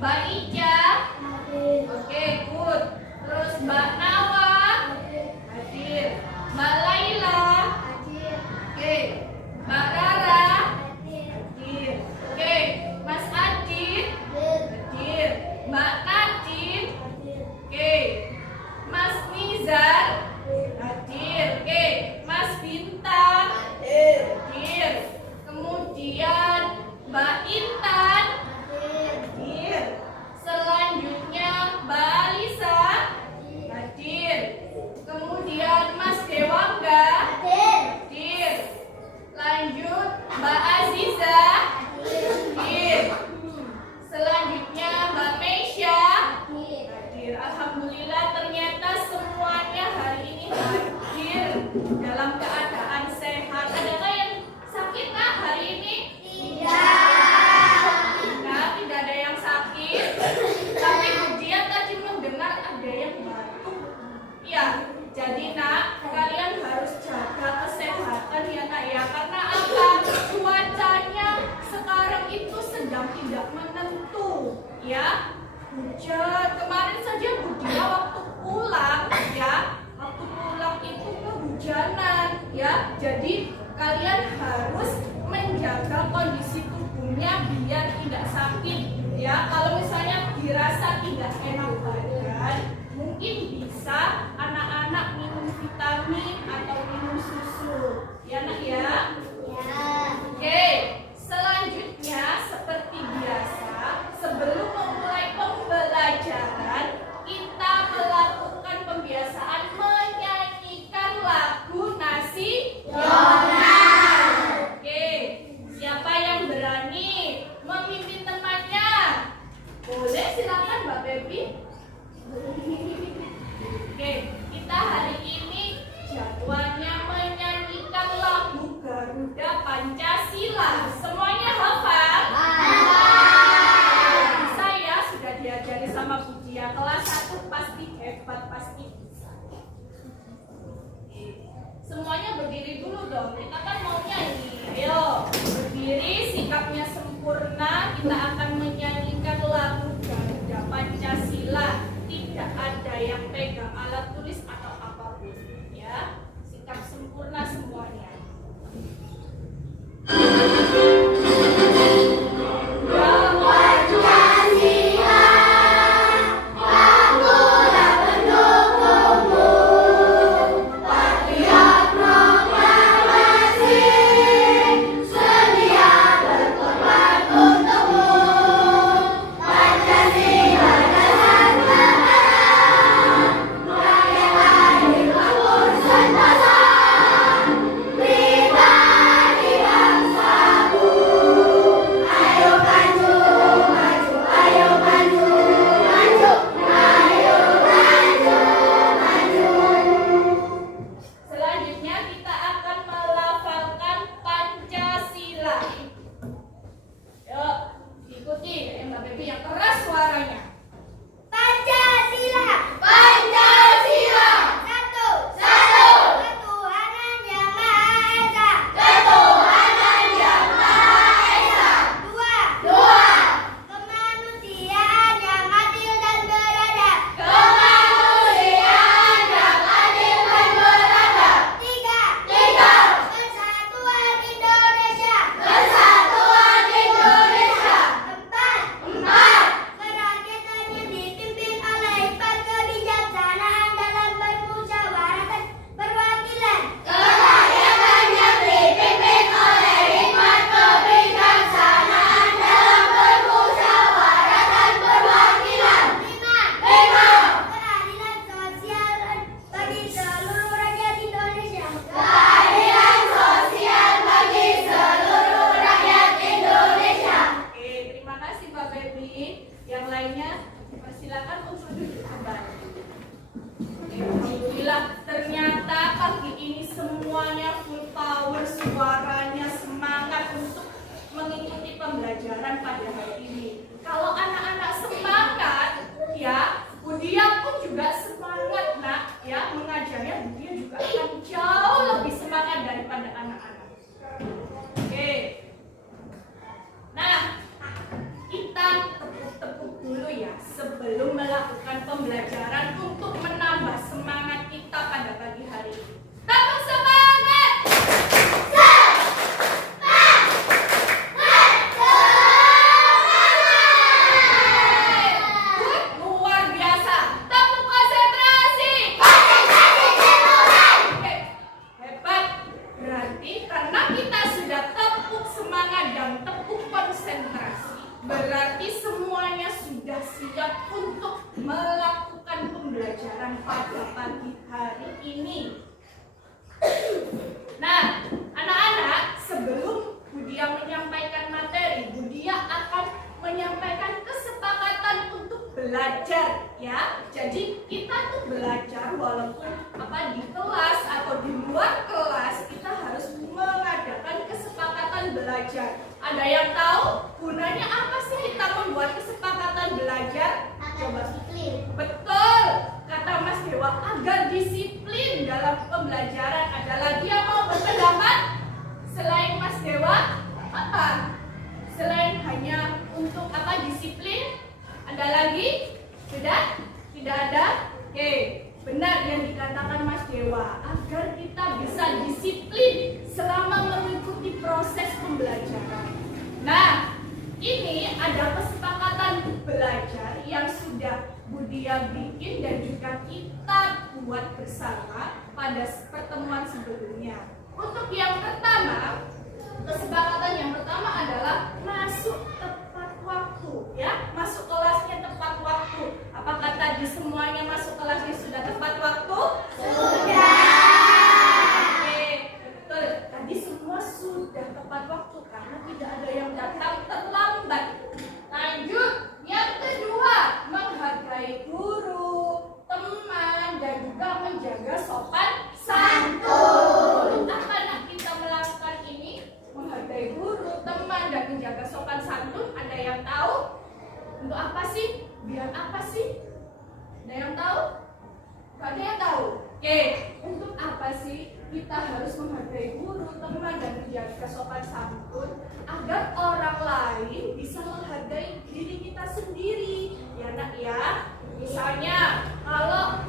Mbak Ica. Oke, good. Terus Mbak Nawa. Hadir. Mbak Laila. Oke. Mbak Rara. Hadir. Oke. Mas Adit. Hadir. Mbak Nadine. Oke. Mas Nizar. Hadir. Oke. Mas Bintang. Hadir. Kemudian Mbak Intan. Hadir. Selanjutnya Mbak Alisa. Hadir. Kemudian Mas Dewangga. Hadir. Lanjut Mbak Aziza. Hadir. Selanjutnya Mbak Meisha. Hadir. Alhamdulillah ternyata semuanya hari ini hadir dalam keadaan sehat. Adakah yang sakit Kak hari ini? Nah, tidak ada yang sakit. Tapi Budian tadi mendengar ada yang batuk. Iya, jadi Nak, kalian harus jaga kesehatan ya Nak ya. Karena apa? Cuacanya sekarang itu sedang tidak menentu ya. Hujan. Kemarin saja Budia waktu pulang ya, waktu pulang itu kehujanan ya. Jadi kalian harus menjaga kondisi tubuhnya biar tidak sakit ya. Kalau misalnya dirasa tidak enak badan, mungkin bisa anak-anak minum vitamin atau minum susu ya Nak ya. Oke, selanjutnya seperti biasa sebelum memulai pembelajaran kita melakukan pembiasaan menyanyikan lagu nasional. Oke, siapa yang berani memimpin temannya? Boleh, silakan Mbak Baby. Oke, kita hari ini jadwalnya menyanyikan lagu Garuda Pancasila. Semuanya hafal? Bisa ya, sudah diajari sama Budia. Kelas 1 pasti hebat, pasti bisa. Oke. Semuanya berdiri dulu dong. Kita kan mau nyanyi. Ayo, berdiri, sikapnya sempurna. Kita akan menyanyikan lagu Garuda Pancasila. Tidak ada yang pegang alat tulis atau apapun. Ya, sikap sempurna semuanya. pembelajaran pada hari ini. Kalau anak-anak semangat, ya, Budia pun juga semangat, nak, ya, mengajarnya Budia juga akan jauh lebih semangat daripada anak-anak. Oke. Nah, kita tepuk-tepuk dulu ya sebelum melakukan pembelajaran untuk menambah semangat kita pada pagi hari ini. Tepuk semangat! Luar biasa. Tepuk konsentrasi. Oke, hebat. Berarti karena kita sudah tepuk semangat dan tepuk konsentrasi, berarti semuanya sudah siap untuk melakukan pembelajaran pada pagi hari ini. Nah, anak-anak, sebelum Budia menyampaikan materi, Budia akan menyampaikan kesepakatan untuk belajar ya. Jadi kita tuh belajar walaupun di kelas atau di luar kelas, kita harus mengadakan kesepakatan belajar. Ada yang tahu gunanya apa sih kita membuat kesepakatan belajar? Coba. Betul, kata Mas Dewa, agar disiplin dalam pembelajaran. Ada lagi yang mau berpendapat? Selain Mas Dewa, apa? Selain hanya untuk disiplin, ada lagi? Sudah? Tidak ada? Oke, benar yang dikatakan Mas Dewa, agar kita bisa disiplin selama mengikuti proses pembelajaran. Nah, ini ada kesepakatan belajar yang sudah Budia bikin dan juga kita buat bersama pada pertemuan sebelumnya. Untuk yang pertama, kesepakatan yang pertama adalah masuk tepat waktu ya. Masuk kelasnya tepat waktu. Apakah tadi semuanya masuk kelasnya sudah tepat waktu? Sudah. Oke, betul. Tadi semua sudah tepat waktu karena tidak ada yang datang terlambat. Lanjut, yang kedua, menghargai guru, teman, dan juga menjaga sopan santun. Apa kita melakukan ini? Menghargai guru, teman, dan menjaga sopan santun. Ada yang tahu? Untuk apa sih? Biar apa sih? Ada yang tahu? Gak ada yang tahu? Oke, untuk apa sih kita harus menghargai guru, teman, dan menjaga sopan santun? Agar orang lain bisa menghargai diri kita sendiri, ya nak ya. Misalnya kalau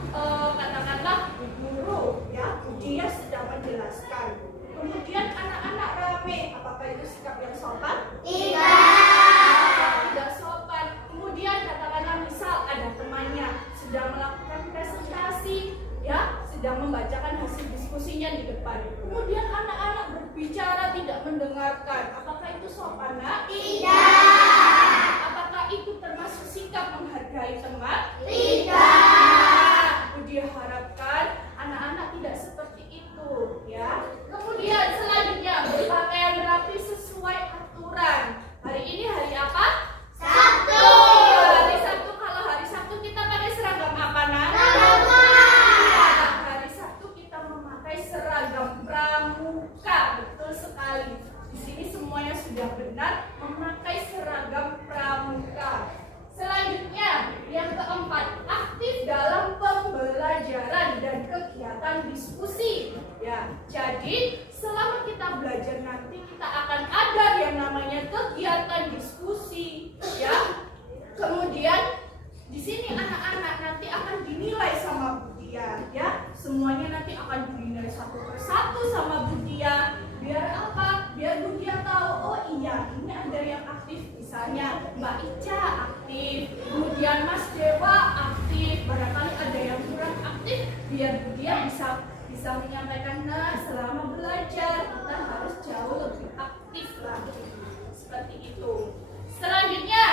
katakanlah guru ya, dia sedang menjelaskan, kemudian anak-anak rame, apakah itu sikap yang sopan? Tidak sopan. Kemudian katakanlah misal ada temannya sedang melakukan presentasi ya, sedang membacakan hasil diskusinya di depan. Kemudian anak-anak berbicara tidak mendengarkan. Apakah itu sopan, nak? Tidak. Apakah itu termasuk sikap menghargai teman? Tidak. Dia harapkan anak-anak tidak seperti itu, ya. Kemudian selanjutnya berpakaian rapi sesuai aturan. Hari ini hari apa? Sabtu. Hari Sabtu. Kalau hari Sabtu kita pakai seragam apa, nak? Seragam pramuka, betul sekali. Di sini semuanya sudah benar memakai seragam pramuka. Selanjutnya, yang keempat, aktif dalam pembelajaran dan kegiatan diskusi. Ya, jadi selama kita belajar nanti kita akan ada yang namanya kegiatan diskusi. Ya, kemudian di sini anak-anak nanti akan dinilai sama Budia, ya. Semuanya nanti akan dinilai satu persatu sama Budia. Biar apa? Biar Budia tahu, oh iya, ini ada yang aktif. Misalnya Mbak Ica aktif, kemudian Mas Dewa aktif. Barangkali ada yang kurang aktif, biar Budia bisa menyampaikan, nah selama belajar kita harus jauh lebih aktif lagi. Seperti itu. Selanjutnya,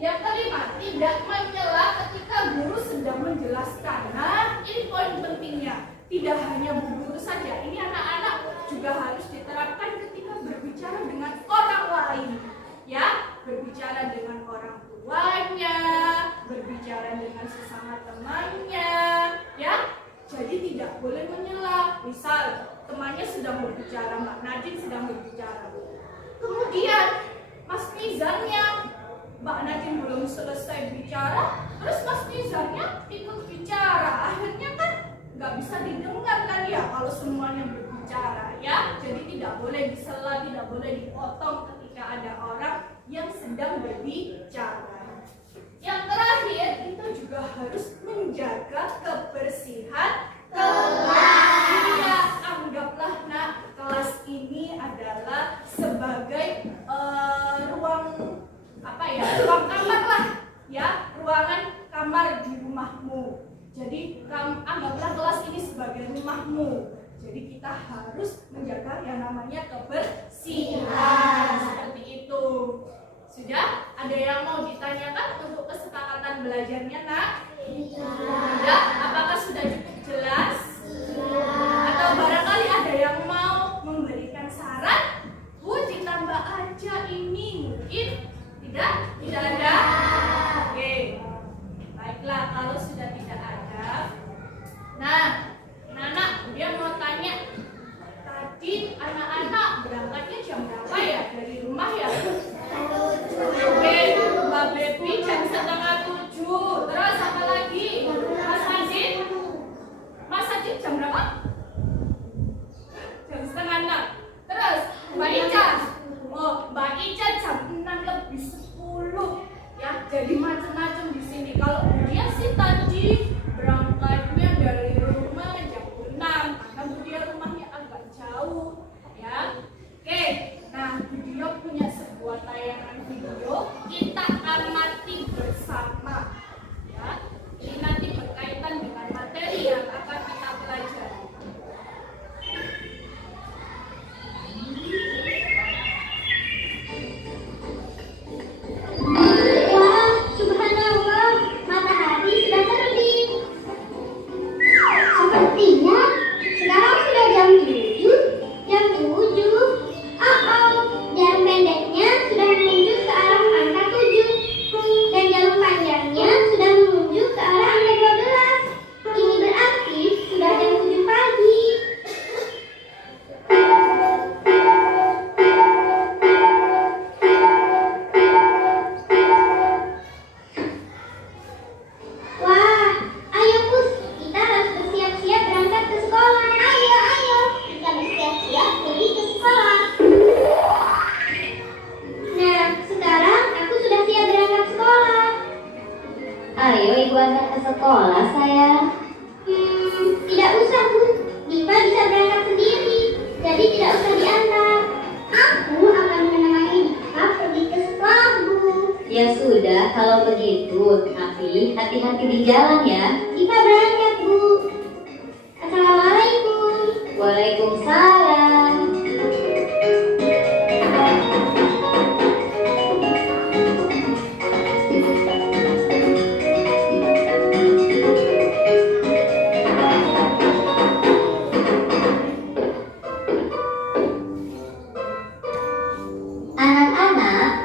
yang kelima, tidak menyela ketika guru sedang menjelaskan. Nah, ini poin pentingnya. Tidak hanya guru saja, ini anak-anak juga harus diterapkan ketika berbicara dengan orang lain. Ya, berbicara dengan orang tuanya, berbicara dengan sesama temannya. Ya, jadi tidak boleh menyela. Misal, temannya sedang berbicara, Mbak Nadine sedang berbicara. Kemudian, Mas Nizarnya, Mbak Nadine belum selesai bicara, terus Mas Nizarnya ikut bicara. Akhirnya kan nggak bisa didengar kan ya kalau semuanya berbicara ya. Jadi tidak boleh disela, tidak boleh dipotong ketika ada orang yang sedang berbicara. Yang ruangan kamar di rumahmu. Jadi anggaplah kelas ini sebagai rumahmu. Jadi kita harus menjaga yang namanya kebersihan. Seperti itu. Sudah? Ada yang mau ditanyakan untuk kesepakatan belajarnya, Nak? Tidak? Apakah sudah cukup jelas? Atau barangkali ada yang mau memberikan saran? Ditambah aja ini mungkin. Tidak? Tidak ada? Oke. Baiklah, kalau sudah tidak ada. Nah, anak-anak, dia mau tanya. Tadi anak-anak berangkatnya jam berapa ya dari rumah ya? Oke, Mbak Baby jam 6:30. Terus apa lagi? Mas Sajid? Mas Sajid jam berapa? Jam 5:30. Terus Mbak Ica? Oh, Mbak Ica jam 6:10. Ya, jadi macam-macam di sini. Kalau dia sih tadi berangkatnya dari rumah jam 6 karena dia rumahnya agak jauh, ya. Oke, nah dia punya sebuah tayangan video, kita amati bersama, ya. Ini nanti berkaitan dengan materi yang akan kita pelajari. Ayo ibu antar ke sekolah sayang. Tidak usah Bu, Diva bisa berangkat sendiri, jadi tidak usah diantar. Aku akan menemani Diva pergi ke sekolah Bu. Ya sudah kalau begitu, tapi hati-hati di jalan ya. Diva berangkat Bu. Assalamualaikum. Waalaikumsalam.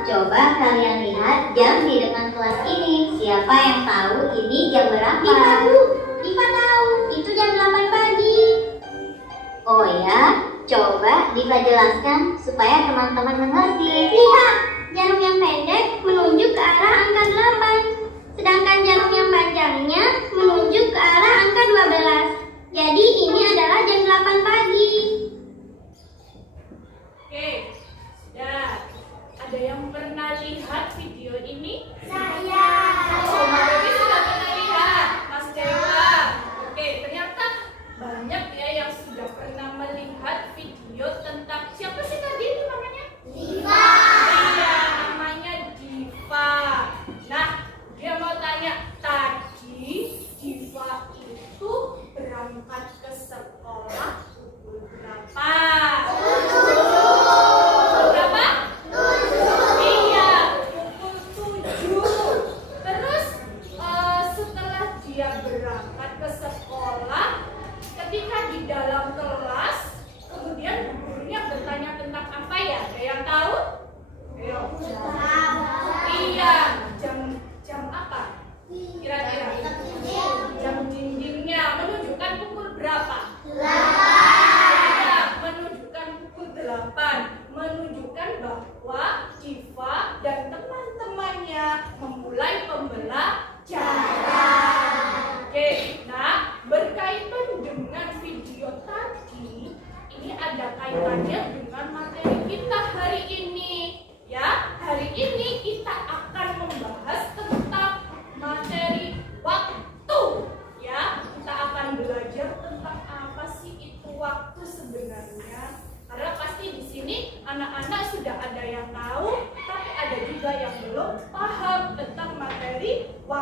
Coba kalian lihat jam di depan kelas ini. Siapa yang tahu ini jam berapa? Diva Bu, Diva tahu. Itu jam 8 pagi. Oh ya, coba Diva jelaskan supaya teman-teman mengerti. Lihat, jarum yang pendek menunjuk ke arah angka 8. Sedangkan jarum yang panjangnya menunjuk ke arah angka 12. Jadi ini adalah jam 8 pagi. Oke, sudah. Ada yang pernah lihat video ini? Saya. Oh, Mbak Baby sudah pernah lihat. Mas Dewa. Oke, ternyata banyak ya yang sudah pernah melihat video tentang siapa sih tadi itu namanya? Diva. Iya, namanya Diva. Nah, dia mau tanya,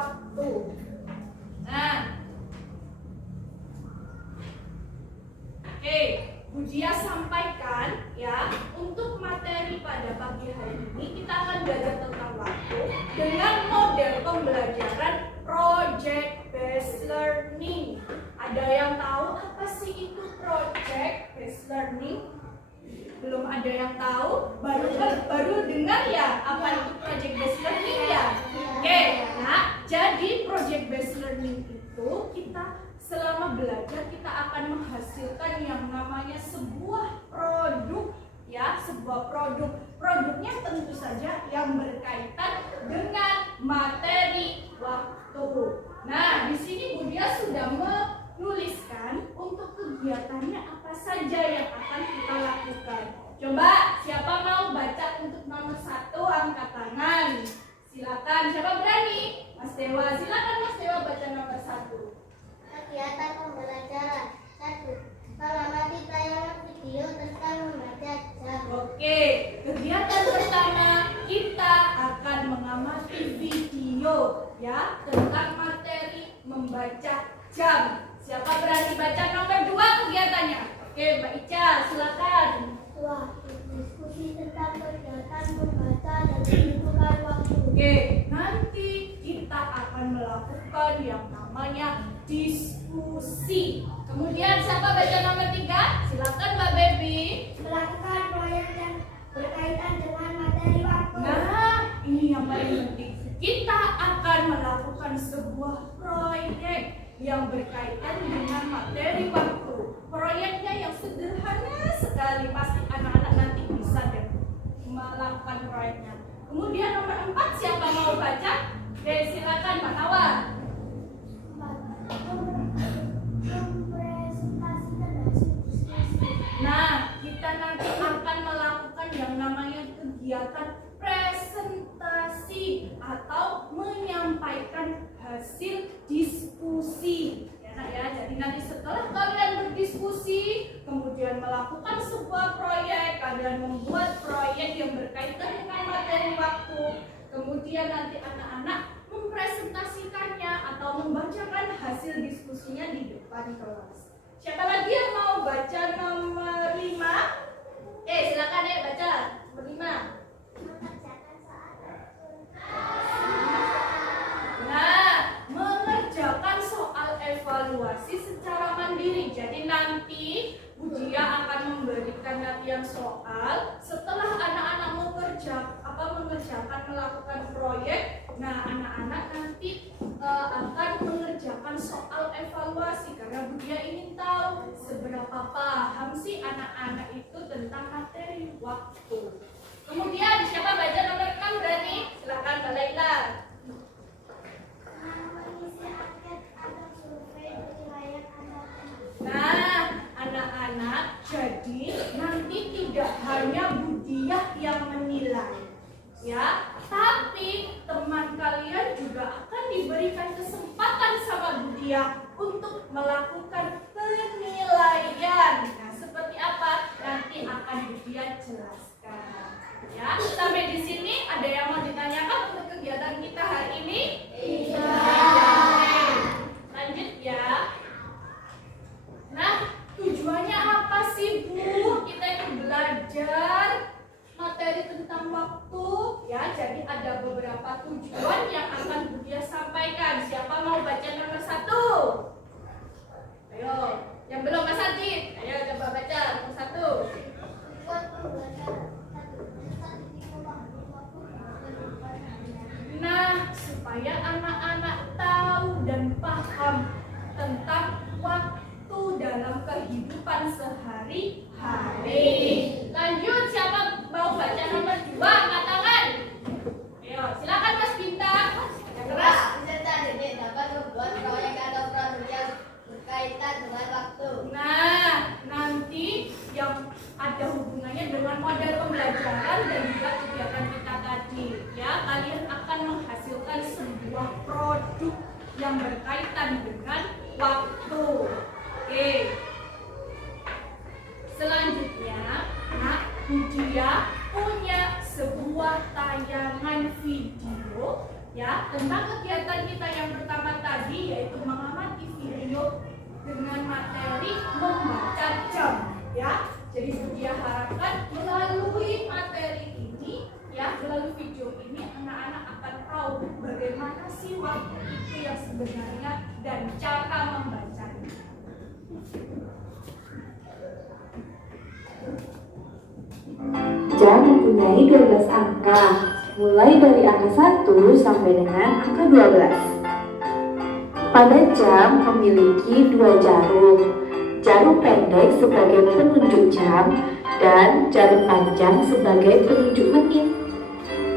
waktu. Nah, oke, Bu Dia sampaikan ya, untuk materi pada pagi hari ini kita akan belajar tentang waktu dengan model pembelajaran project based learning. Ada yang tahu apa sih itu project based learning? Belum ada yang tahu? Baru dengar ya apa itu project based learning ya? Oke, nah jadi project based learning itu kita selama belajar kita akan menghasilkan yang namanya sebuah produk ya, sebuah produk. Produknya tentu saja yang berkaitan dengan materi waktu. Nah, di sini Bu Dia sudah menuliskan untuk kegiatannya apa saja yang akan kita lakukan. Coba siapa mau baca untuk nomor 1 angkat tangan. Silakan, siapa berani? Mas Dewa, silakan Mas Dewa baca nomor 1. Kegiatan pembelajaran 1. Mengamati tayangan video tentang membaca jam. Oke, kegiatan pertama kita akan mengamati video ya tentang materi membaca jam. Siapa berani baca nomor 2 kegiatannya? Oke, Mbak Ica, silakan. 2. Diskusi tentang kegiatan membaca dan menentukan waktu. Oke, nanti kita akan melakukan yang namanya diskusi. Kemudian siapa baca nomor 3? Silakan Mbak Baby. Melakukan proyek yang berkaitan dengan materi waktu. Nah, ini yang paling penting. Kita akan melakukan sebuah proyek yang berkaitan dengan materi waktu. Proyeknya yang sederhana sekali, pasti anak-anak nanti bisa deh melakukan proyeknya. Kemudian nomor 4 siapa mau baca? Oke, silakan Mbak Hawa. Nah, kita nanti akan melakukan yang namanya kegiatan presentasi atau menyampaikan hasil diskusi. Ya, Nak, ya. Jadi nanti setelah kalian berdiskusi, kemudian melakukan sebuah proyek, kalian membuat proyek yang berkaitan dengan materi waktu. Kemudian nanti anak-anak mempresentasikannya atau membacakan hasil diskusinya di depan kelas. Siapa lagi yang mau baca nomor 5? Silakan ya baca nomor 5. Nah, mengerjakan soal evaluasi secara mandiri. Jadi nanti Bu Dia akan memberikan latihan soal setelah anak-anak mengerjakan melakukan proyek. Nah, anak-anak nanti akan mengerjakan soal evaluasi karena Bu Dia ingin tahu seberapa paham sih anak-anak itu tentang materi waktu. Kemudian siapa baca nomor 6 berani? Silakan Mbak Laila. Nah, anak-anak, jadi nanti tidak hanya Bu Dia yang menilai, ya, tapi teman kalian juga akan diberikan kesempatan sama Bu Dia untuk melakukan penilaian. Nah, seperti apa? Nanti akan Bu Dia jelaskan. Ya, sampai di sini ada yang mau ditanyakan untuk kegiatan kita hari ini? Iya. Lanjut ya. Nah, tujuannya apa sih Bu? Kita itu belajar materi tentang waktu ya. Jadi ada beberapa tujuan yang akan Bu Dia sampaikan. Siapa mau baca nomor 1? Ayo, yang belum Mas Sajid. Ayo coba baca nomor 1. Nah, supaya anak-anak tahu dan paham tentang waktu dalam kehidupan sehari-hari. Lanjut, siapa mau baca nomor 2? Angkat tangan. Ayo, silakan Mas Bintang. Yang keras. Peserta didik dapat membuat proyek atau produk yang berkaitan dengan waktu. Nah, nanti yang ada hubungannya dengan model pembelajaran dan juga kegiatan kita tadi. Ya, kalian akan menghasilkan sebuah produk yang berkaitan dengan waktu. Oke. Selanjutnya, Bu Dia punya sebuah tayangan video ya tentang kegiatan kita yang pertama tadi, yaitu mengamati video dengan materi membaca jam, ya. Jadi Budia harapkan melalui materi ini, ya, melalui video ini anak-anak akan tahu bagaimana sih waktu itu yang sebenarnya dan cara membacanya. Jam mempunyai 12 angka, mulai dari angka 1 sampai dengan angka 12. Pada jam memiliki 2 jarum, jarum pendek sebagai penunjuk jam dan jarum panjang sebagai penunjuk menit.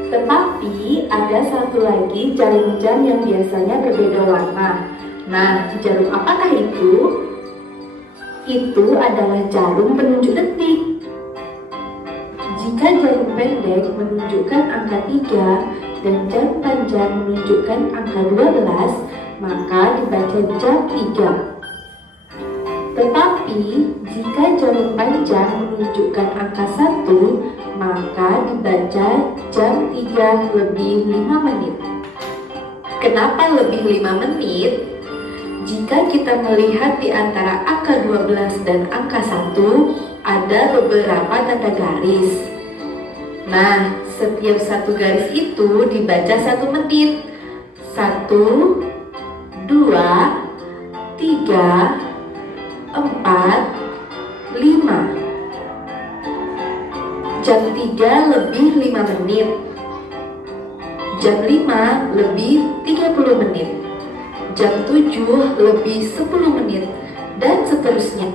Tetapi ada satu lagi jarum jam yang biasanya berbeda warna. Nah, jarum apakah itu? Itu adalah jarum penunjuk detik. Jika jarum pendek menunjukkan angka 3 dan jarum panjang menunjukkan angka 12, maka dibaca jam 3. Tetapi jika jarum panjang menunjukkan angka 1, maka dibaca jam 3 lebih 5 menit. Kenapa lebih 5 menit? Jika kita melihat di antara angka 12 dan angka 1, ada beberapa tanda garis. Nah, setiap satu garis itu dibaca 1 menit. 1, 2, 3, 4, 5. Jam 3 lebih 5 menit. Jam 5 lebih 30 menit. Jam 7 lebih 10 menit. Dan seterusnya.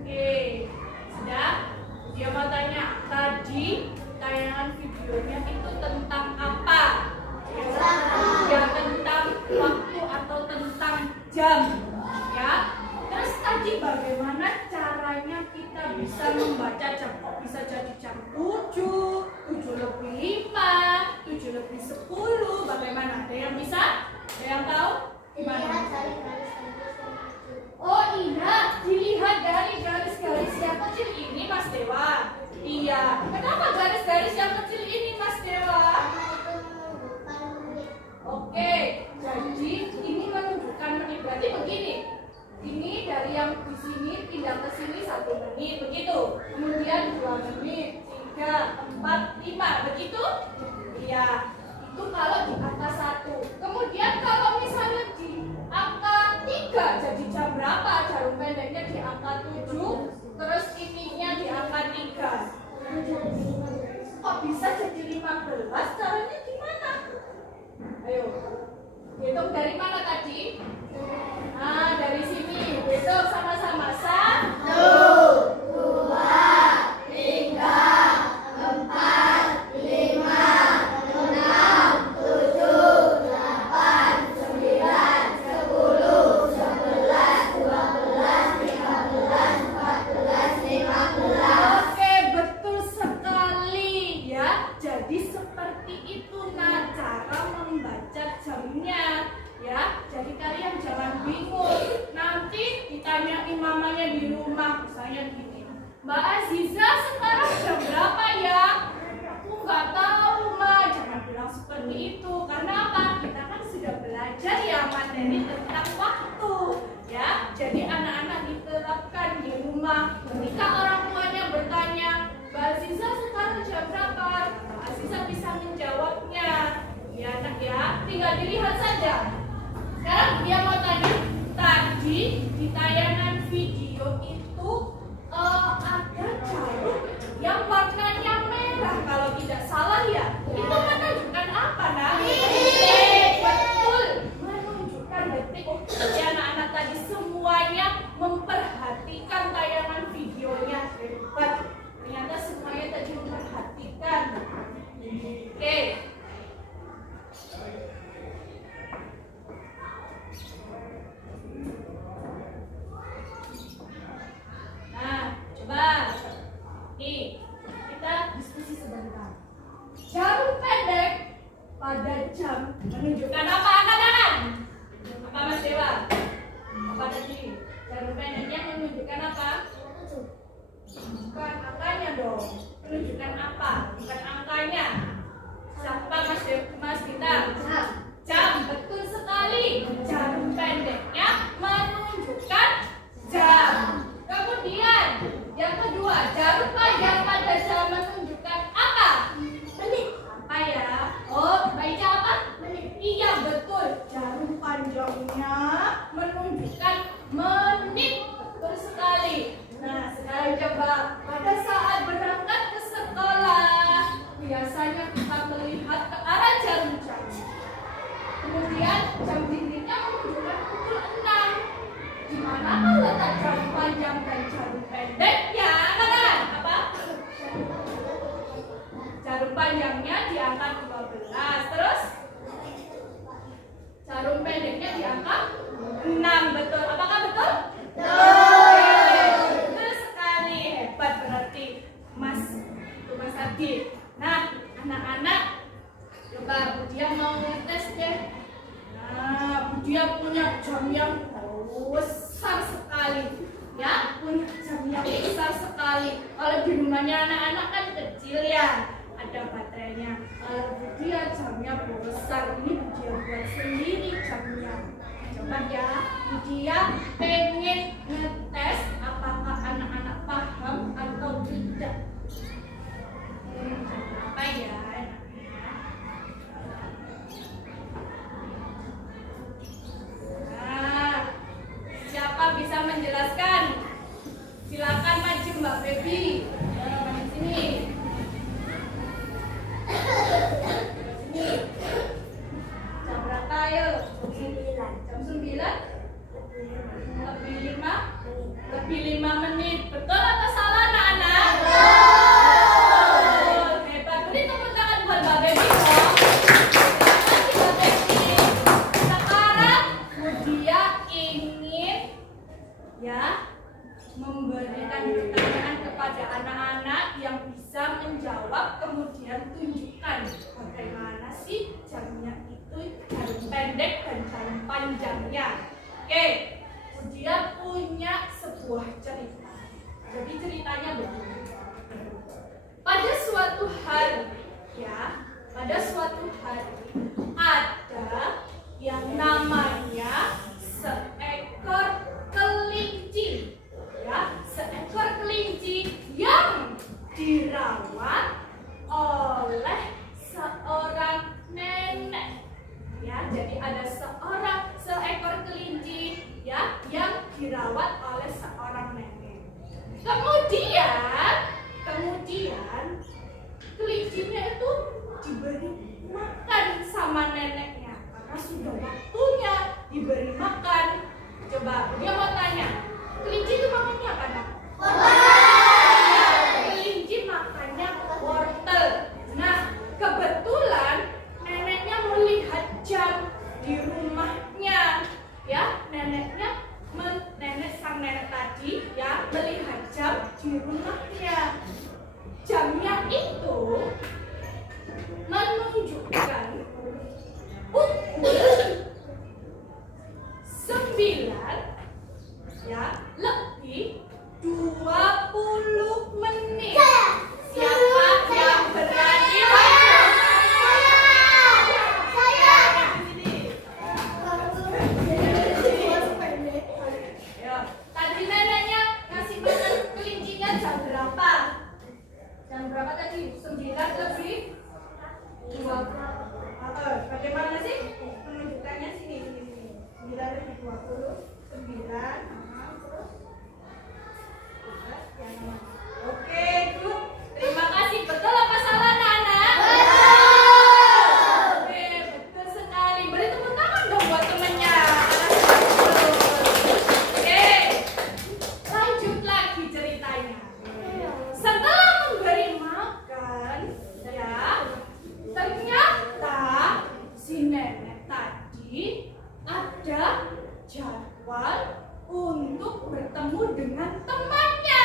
Oke, sudah? Dia mau tanya, tadi tayangan videonya itu tentang apa? Ya, tentang waktu atau tentang jam, ya. Terus tadi bagaimana caranya kita bisa membaca jam? Kok bisa jadi jam 7, 7 lebih 5, 7 lebih 10? Bagaimana? Ada yang bisa? Ada yang tahu? Gimana? Oh iya, dilihat dari garis-garis yang kecil ini, Mas Dewa. Iya, kenapa garis-garis yang kecil ini, Mas Dewa? Oke, jadi ini menunjukkan menit. Berarti begini. Ini dari yang di sini pindah ke sini 1 menit, begitu. Kemudian 2 menit, 3, 4, 5, begitu? Iya. Itu kalau di angka 1. Kemudian kalau misalnya di angka 3, jadi jam berapa? Jarum pendeknya di angka 7, terus ininya di angka 3. Kok bisa jadi 15? Caranya gimana? Ayo, hitung dari mana tadi? Nah, dari sini. Hitung sama-sama. 1, 2, 3, 4, 5, 6, 7, 8, 9, 10, 11, 12, 13, 14, 15. Oke, betul sekali ya. Jadi seperti itu nah cara membaca jamnya ya. Jadi kalian jangan bingung. Nanti ditanyain mamanya di rumah misalnya gini, Mbak Aziza sekarang jam berapa ya? Aku nggak tahu, Ma. Jangan bilang seperti itu. Karena apa? Kita kan sudah belajar ya materi tentang waktu. Ya, jadi anak-anak diterapkan di rumah. Ketika orang tuanya bertanya, Mbak Aziza sekarang jam berapa? Mbak Aziza bisa menjawabnya. Ya, nak ya. Tinggal dilihat saja. Sekarang dia mau tanya, tadi di tayangan video itu ada jarum yang warnanya merah kalau tidak salah ya. Itu menunjukkan apa, Nak? Betul, menunjukkan detik. Jadi anak-anak tadi semuanya memperhatikan tayangan videonya. Hebat. Ternyata semuanya tadi memperhatikan. Oke. Nah, coba. Nih, kita diskusi sebentar. Jarum pendek pada jam menunjukkan apa, anak-anak? Apa, Mas Dewa? Apa tadi? Jarum pendeknya menunjukkan apa? Bukan angkanya dong. Menunjukkan apa? Bukan angkanya. Siapa Mas Dita? Jam, betul sekali. Jarum pendeknya menunjukkan jam. Kemudian yang kedua, jarum panjang pada jam menunjukkan apa? Menit. Apa ya? Oh, baiknya apa? Menit. Iya betul. Jarum panjangnya menunjukkan menit. Betul sekali. Nah, sekarang coba pada saat berangkat ke sekolah, biasanya kita melihat ke arah jarum jam. Kemudian jam dindingnya menunjukkan pukul 6. Di mana letak jarum panjang dan jarum pendeknya? Apa? Jarum panjangnya di angka 12. Terus jarum pendeknya di angka 6. Betul. Apakah betul? Betul sekali. Hebat berarti Mas Adi. Nah, anak-anak, coba Budia mau ngetes deh. Nah, Budia punya jam yang besar sekali. Ya, punya jam yang besar sekali. Kalau di rumahnya anak-anak kan kecil ya, ada baterainya. Kalau Budia jamnya besar. Ini Budia buat sendiri jamnya. Coba ya, Budia pengen ngetes apakah anak-anak paham atau tidak. Apa ya? Nah, siapa bisa menjelaskan? Silakan maju Mbak Baby. Maju sini. Sini. Jam berapa ayo? Jam 9. Lebih 5? Lebih 5 menit. Betul atau salah anak-anak? Hebat. Beri tepuk tangan buat Mbak Baby. Mbak Baby. Sekarang Budia ingin ya memberikan pertanyaan kepada anak-anak yang bisa menjawab, kemudian tunjukkan bagaimana sih jamnya itu, jarum pendek dan jarum panjangnya. Oke, Budia punya sebuah cerita. Jadi ceritanya begini. Pada suatu hari ada yang namanya seekor kelinci. Ya, seekor kelinci yang dirawat oleh seorang nenek. Ya, jadi ada seekor kelinci ya yang dirawat oleh seorang nenek. Kemudian kelincinya itu diberi makan sama neneknya karena sudah waktunya diberi makan. Coba dia mau tanya, kelinci itu makannya apa nak? Kelinci makannya wortel. Nah, kebetulan neneknya melihat jam di rumahnya. Ya, sang nenek tadi ya melihat jam di rumahnya. Jamnya itu menunjukkan pukul 9 ya lebih 20 menit. Siapa yang berani? Tadi neneknya ngasih makan kelincinya jam berapa? Jam berapa tadi? 9 lebih 20. Bagaimana sih menunjukkannya? Sini. 9 lebih 29. Oke, Bu. Terima kasih. Betul apa salah, anak-anak? Oke, betul sekali. Beri tepuk tangan dong buat temannya. Oke, lanjut lagi ceritanya. Setelah memberi makan, ya, ternyata si nenek tadi ada jadwal untuk bertemu dengan temannya.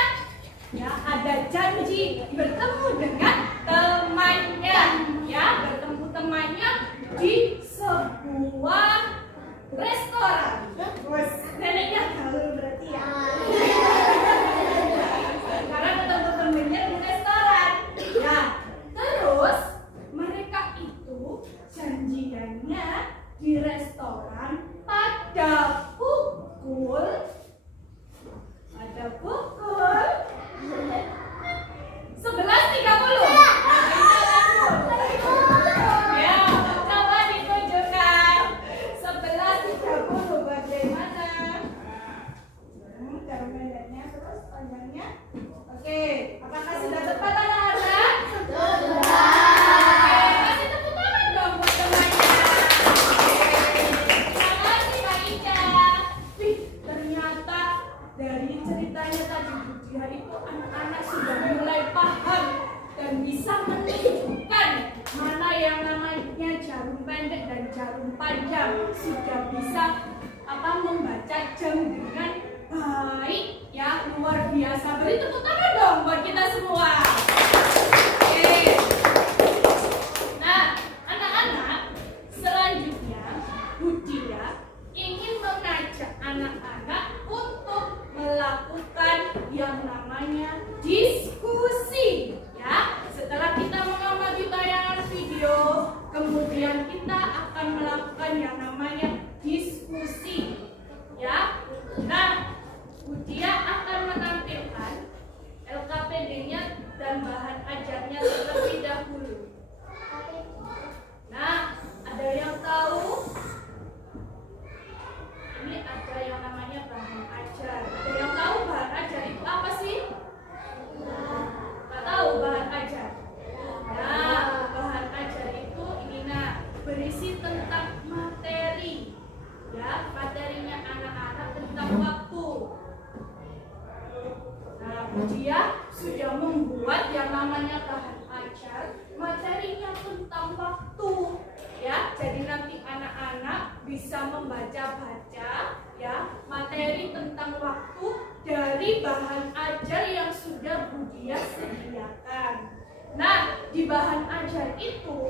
Ya, ada janji bertemu dengan temannya. Ya, bertemu temannya di sebuah restoran. Bos, neneknya gaul berarti ya. Karena ketemu temennya di restoran. Nah, terus mereka itu bisa menunjukkan mana yang namanya jarum pendek dan jarum panjang, sudah bisa membaca jam dengan baik ya, luar biasa. Beri tepuk tangan dong buat kita semua. Oke. Nah, anak-anak, selanjutnya Bu Dia ingin mengajak anak-anak untuk melakukan yang namanya diskusi ya. Setelah kita mengamati tayangan video, kemudian kita akan melakukan yang namanya diskusi ya. Nah, Bu Dia akan menampilkan LKPD-nya dan bahan ajarnya terlebih dahulu. Nah, ada yang tahu? Ini ada yang namanya bahan ajar. Ada yang tahu bahan ajar itu apa sih? Nggak tahu bahan ajar? Nah, bahan ajar itu ini berisi tentang materi. Ya, materinya anak-anak tentang waktu. Nah, Bu Dia sudah membuat yang namanya bahan ajar, materinya tentang waktu. Ya, jadi nanti anak-anak bisa membaca-baca ya materi tentang waktu dari bahan ajar yang sudah Bu Dia sediakan. Nah, di bahan ajar itu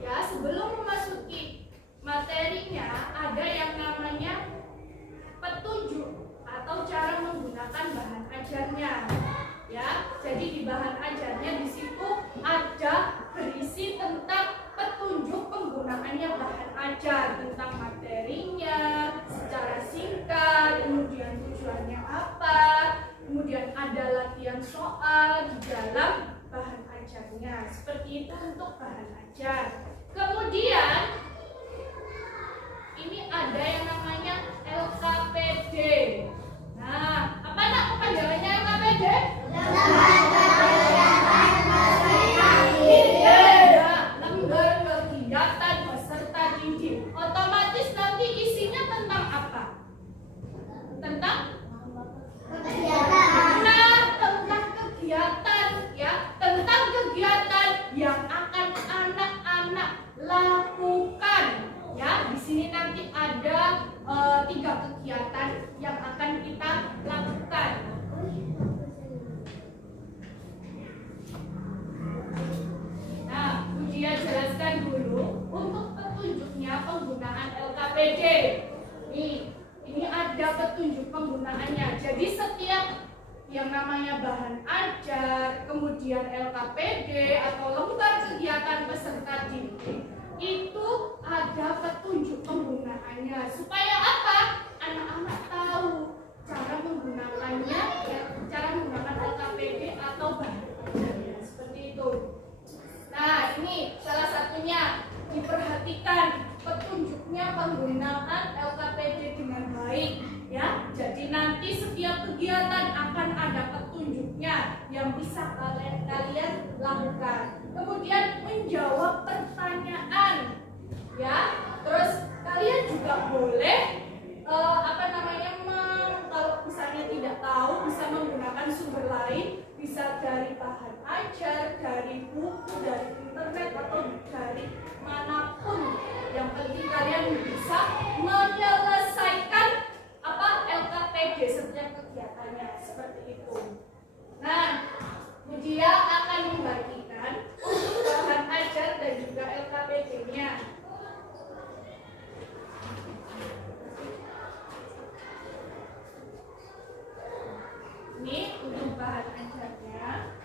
ya, sebelum memasuki materinya ada yang namanya petunjuk atau cara menggunakan bahan ajarnya. Ya, jadi di bahan ajarnya di situ ada berisi tentang petunjuk penggunaannya bahan ajar, tentang materinya secara singkat, kemudian tujuannya apa, kemudian ada latihan soal di dalam bahan ajarnya. Seperti itu untuk bahan ajar. Kemudian ini ada yang namanya LKPD. Nah, apa nak kepanjangannya LKPD? Lembar kegiatan peserta didik. Otomatis nanti isinya tentang apa? Tentang kegiatan. Nah, tentang kegiatan ya, tentang kegiatan yang akan anak-anak lakukan. Ya, di sini nanti ada 3 kegiatan yang akan kita lakukan. Nah, Bu Dia jelaskan dulu untuk petunjuknya penggunaan LKPD. Ini ada petunjuk penggunaannya. Jadi setiap yang namanya bahan ajar, kemudian LKPD atau lembar kegiatan peserta didik, itu ada petunjuk penggunaannya. Supaya apa? Anak-anak tahu cara menggunakannya, ya, cara menggunakan LKPD atau bahan ajarnya. Seperti itu. Nah, ini salah satunya, diperhatikan petunjuknya penggunaan LKPD dengan baik ya. Jadi nanti setiap kegiatan akan ada petunjuknya yang bisa kalian lakukan. Kemudian menjawab pertanyaan ya. Terus kalian juga boleh kalau misalnya tidak tahu bisa menggunakan sumber lain, bisa dari bahan ajar, dari buku, dari internet atau dari manapun. Yang penting kalian bisa menyelesaikan LKPD setiap kegiatannya, seperti itu. Nah, dia akan membagikan untuk bahan ajar dan juga LKPD-nya. Ini untuk bahan ajarnya.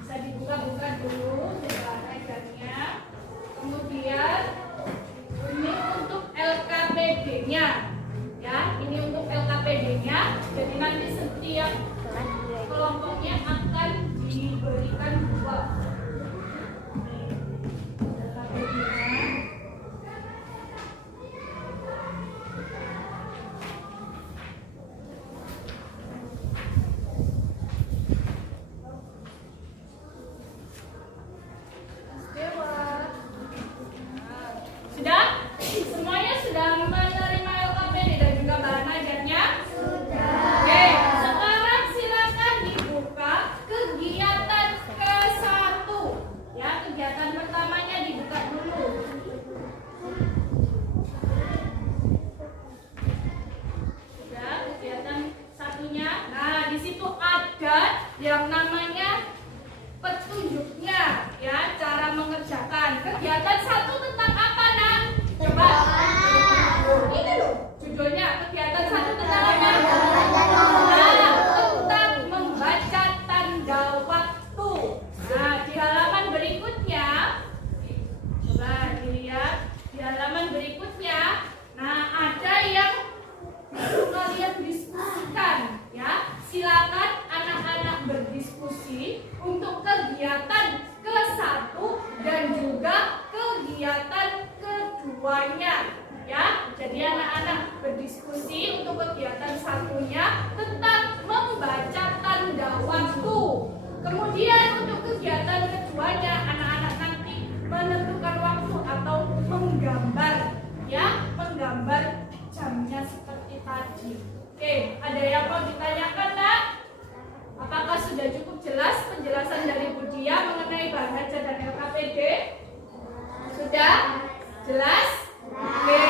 Bisa dibuka-buka dulu bahan ajarnya. Kemudian ini untuk LKPD-nya ya, ini untuk LKPD-nya. Jadi nanti setiap kelompoknya akan diberikan 2 LKPD-nya. yang namanya petunjuknya, ya, cara mengerjakan. Kegiatan 1 tentang apa, Nak? Coba. Ini loh, judulnya kegiatan 1 tentang apa? Nah, tentang membaca tanda waktu. Nah, di halaman berikutnya, coba dilihat di halaman berikutnya. Nah, ada yang kalian diskusikan, ya. Silakan anak-anak berdiskusi untuk kegiatan ke-1 dan juga kegiatan keduanya, ya. Jadi anak-anak berdiskusi untuk kegiatan 1-nya tentang membaca tanda waktu. Kemudian untuk kegiatan keduanya anak-anak nanti menentukan waktu atau menggambar, ya, menggambar jamnya seperti tadi. Oke, ada yang mau ditanyakan, Nak? Apakah sudah cukup jelas penjelasan dari Bu Dia mengenai Bahaja dan LKPD? Sudah? Jelas? Oke,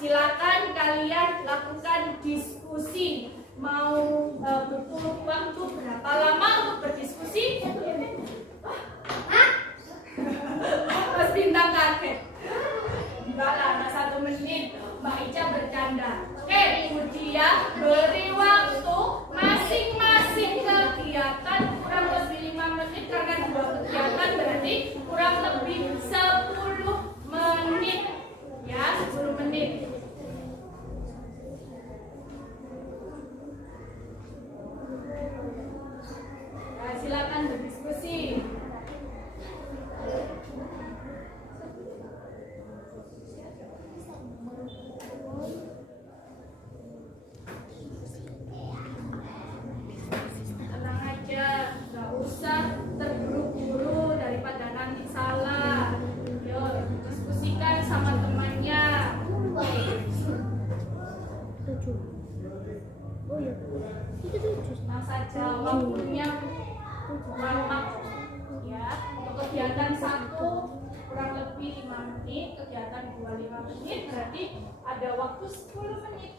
silakan kalian lakukan diskusi. Mau butuh waktu berapa lama untuk berdiskusi? Mas Bintang kaget. Enggak lah, 1 menit. Mbak Ica bercanda. Oke, Bu Dia beri waktu masing-masing kegiatan kurang lebih 5 menit karena 2 kegiatan berarti kurang lebih 10 menit. Ya, 10 menit. Nah, silakan berdiskusi. Tenang aja, nggak usah terburu-buru daripada nanti salah. Yuk, diskusikan sama temannya. Tenang saja, waktunya lama. Ya, untuk kegiatan 1 kurang lebih 5 menit, kegiatan 2 5 menit, berarti ada waktu 10 menit.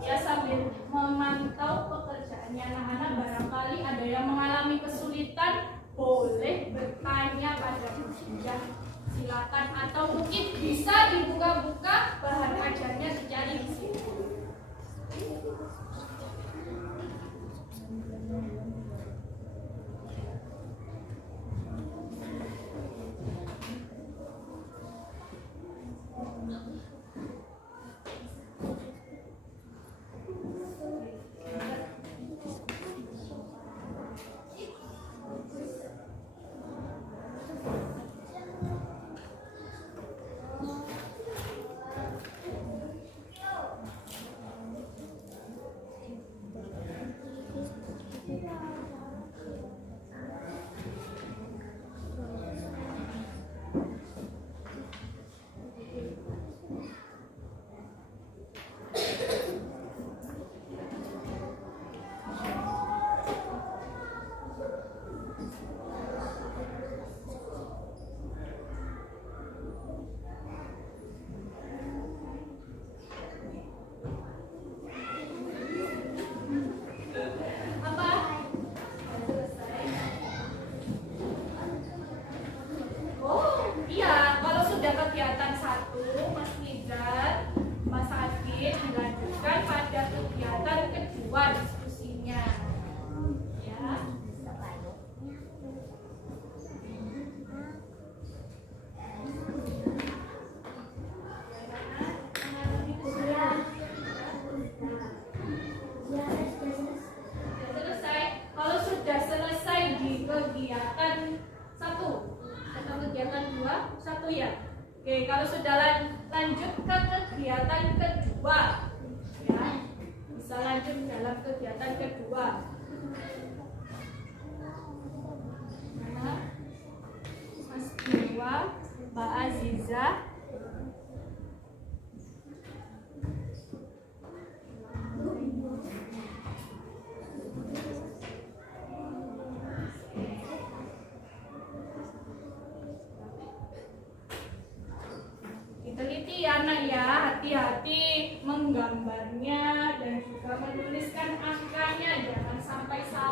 Ya, sambil memantau pekerjaannya anak-anak, barangkali ada yang mengalami kesulitan, boleh bertanya pada Bu Dia. Silakan, atau mungkin bisa dibuka-buka bahan ajarnya dicari di sini. Oke, kalau sudah lanjut ke kegiatan kedua, ya, bisa lanjut dalam kegiatan kedua. Mana? Mas Dewa, Mbak Aziza. Teliti ya anak ya, hati-hati menggambarnya dan juga menuliskan angkanya, jangan sampai salah.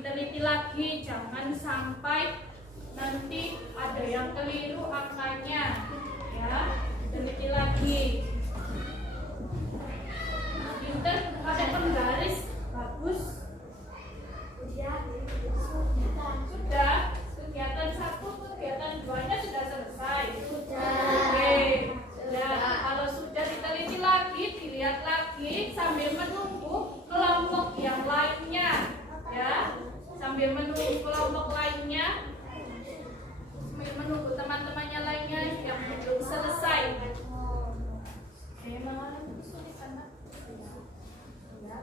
diteliti lagi, jangan sampai nanti ada yang keliru angkanya. Ya, diteliti lagi. Pinter pakai penggaris, bagus. Sudah, kegiatan 1, kegiatan 2-nya sudah selesai. Oke. Ya, kalau sudah diteliti lagi, dilihat lagi sambil menunggu kelompok yang lainnya. Ya, sambil menunggu kelompok lainnya, sambil menunggu teman-temannya lainnya yang belum selesai. Oke, mana kesulitan, Nak? Ya.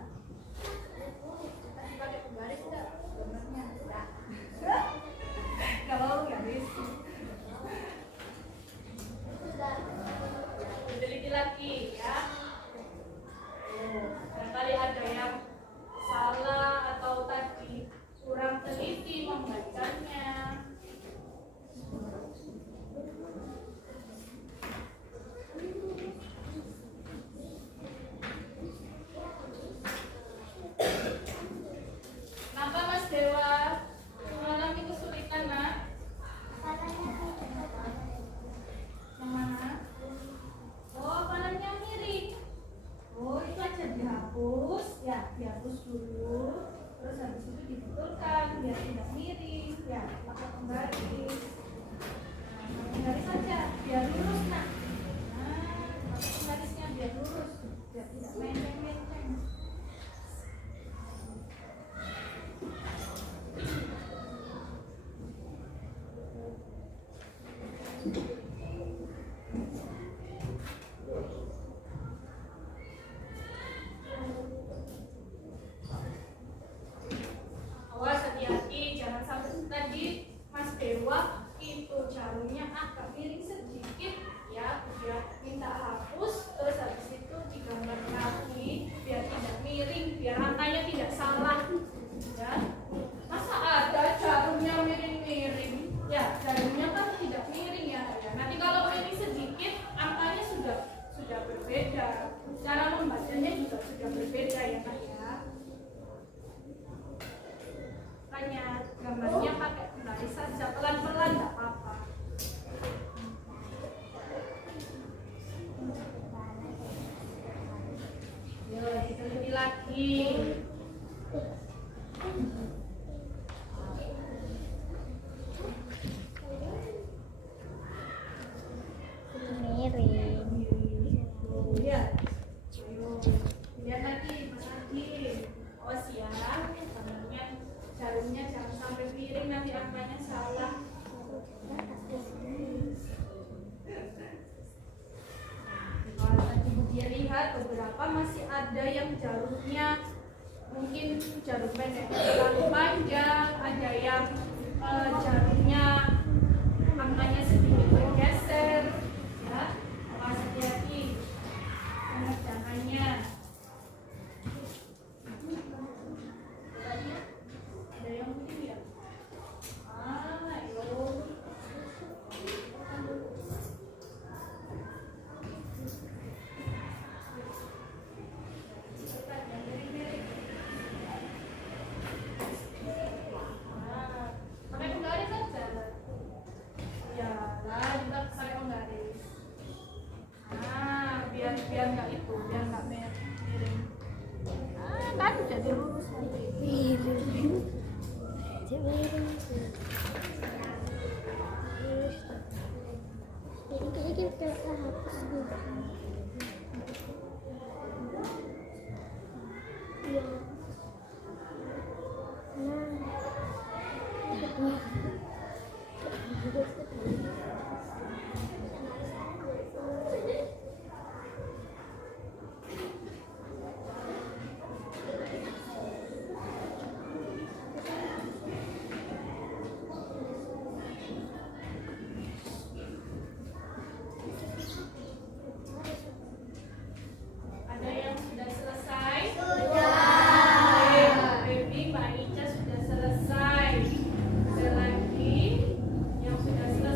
Tadi pakai penggaris enggak? Gambarnya enggak. Enggak mau garis. Diteliti lagi ya. Barangkali ada yang salah atau tadi kurang teliti membacanya. Kenapa Mas Dewa mengalami kesulitan, Nak? Yang mana? Oh, panahnya miring. Oh, itu aja dihapus. Ya, dihapus dulu. Terus habis itu dibetulkan biar tidak miring. Ya, pakai penggaris. Nah, penggaris saja biar lurus, Nak. Nah, pakai penggarisnya biar lurus, biar tidak menceng-menceng. Awas, hati-hati, jangan sampai tadi Mas Dewa itu jarumnya agak miring sedikit ya, dia minta hapus, terus habis itu digambar lagi biar tidak miring, biar angkanya tidak salah ya. Masa ada jarumnya miring-miring? Ya, jarumnya kan tidak miring ya. Nanti kalau miring sedikit, angkanya sudah berbeda, cara membacanya juga sudah berbeda ya Kak ya. Makanya gambarnya pakai penggaris saja, pelan-pelan nggak apa-apa. Yo, diteliti lagi. Ya, ayo lihat lagi, Mas Adi. Awas ya, jarumnya jangan sampai miring, nanti angkanya salah. Kalau tadi dia lihat beberapa masih ada yang jarumnya mungkin jarum pendek terlalu panjang, ada yang jarumnya angkanya sedikit bergeser. Ya, awas hati-hati pengerjaannya. Ada yang mungkin ya? Ayo. Cepat, yang miring-miring. Pakai penggaris saja. Ya, lah kita pakai penggaris. Biar nggak itu, biar nggak miring. Kan jadi lurus nanti. Jadi kayaknya kita hapus dulu. Ya. Ada yang sudah selesai? Sudah. Baby, Mbak Ica sudah selesai. Ada lagi yang sudah selesai?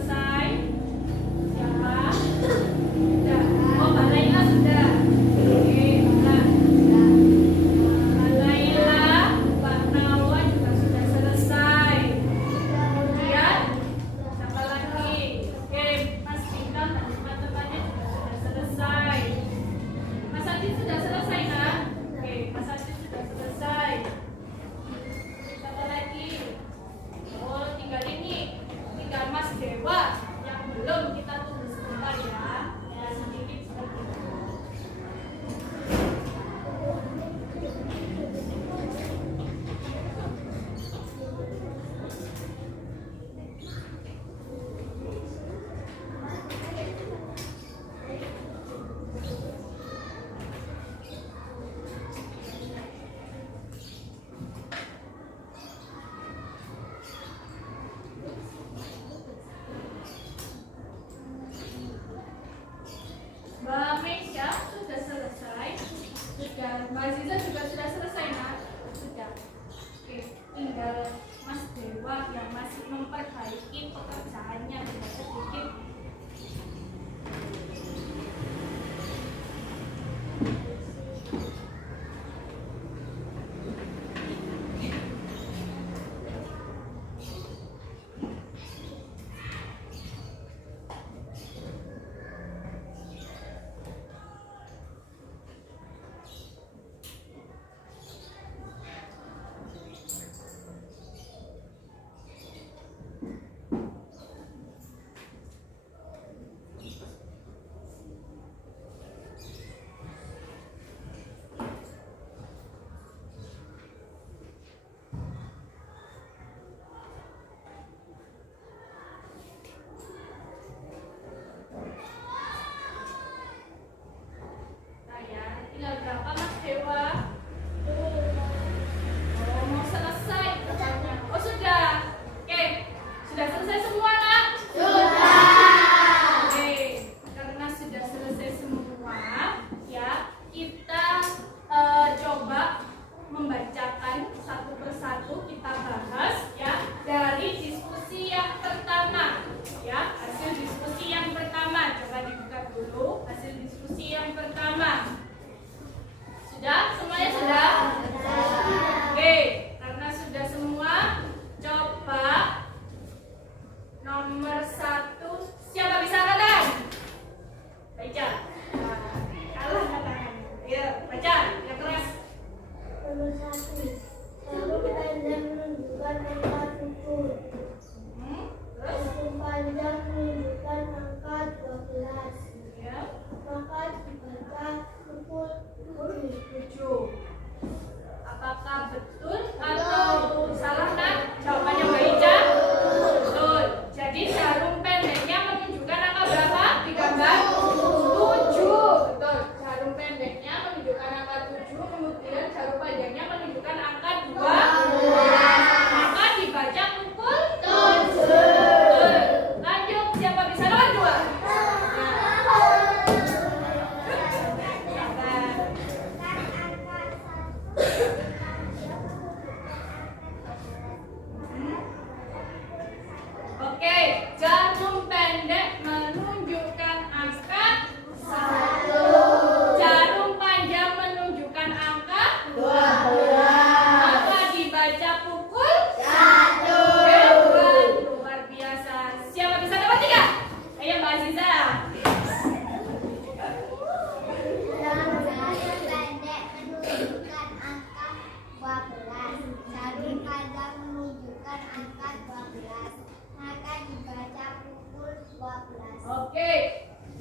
Oke,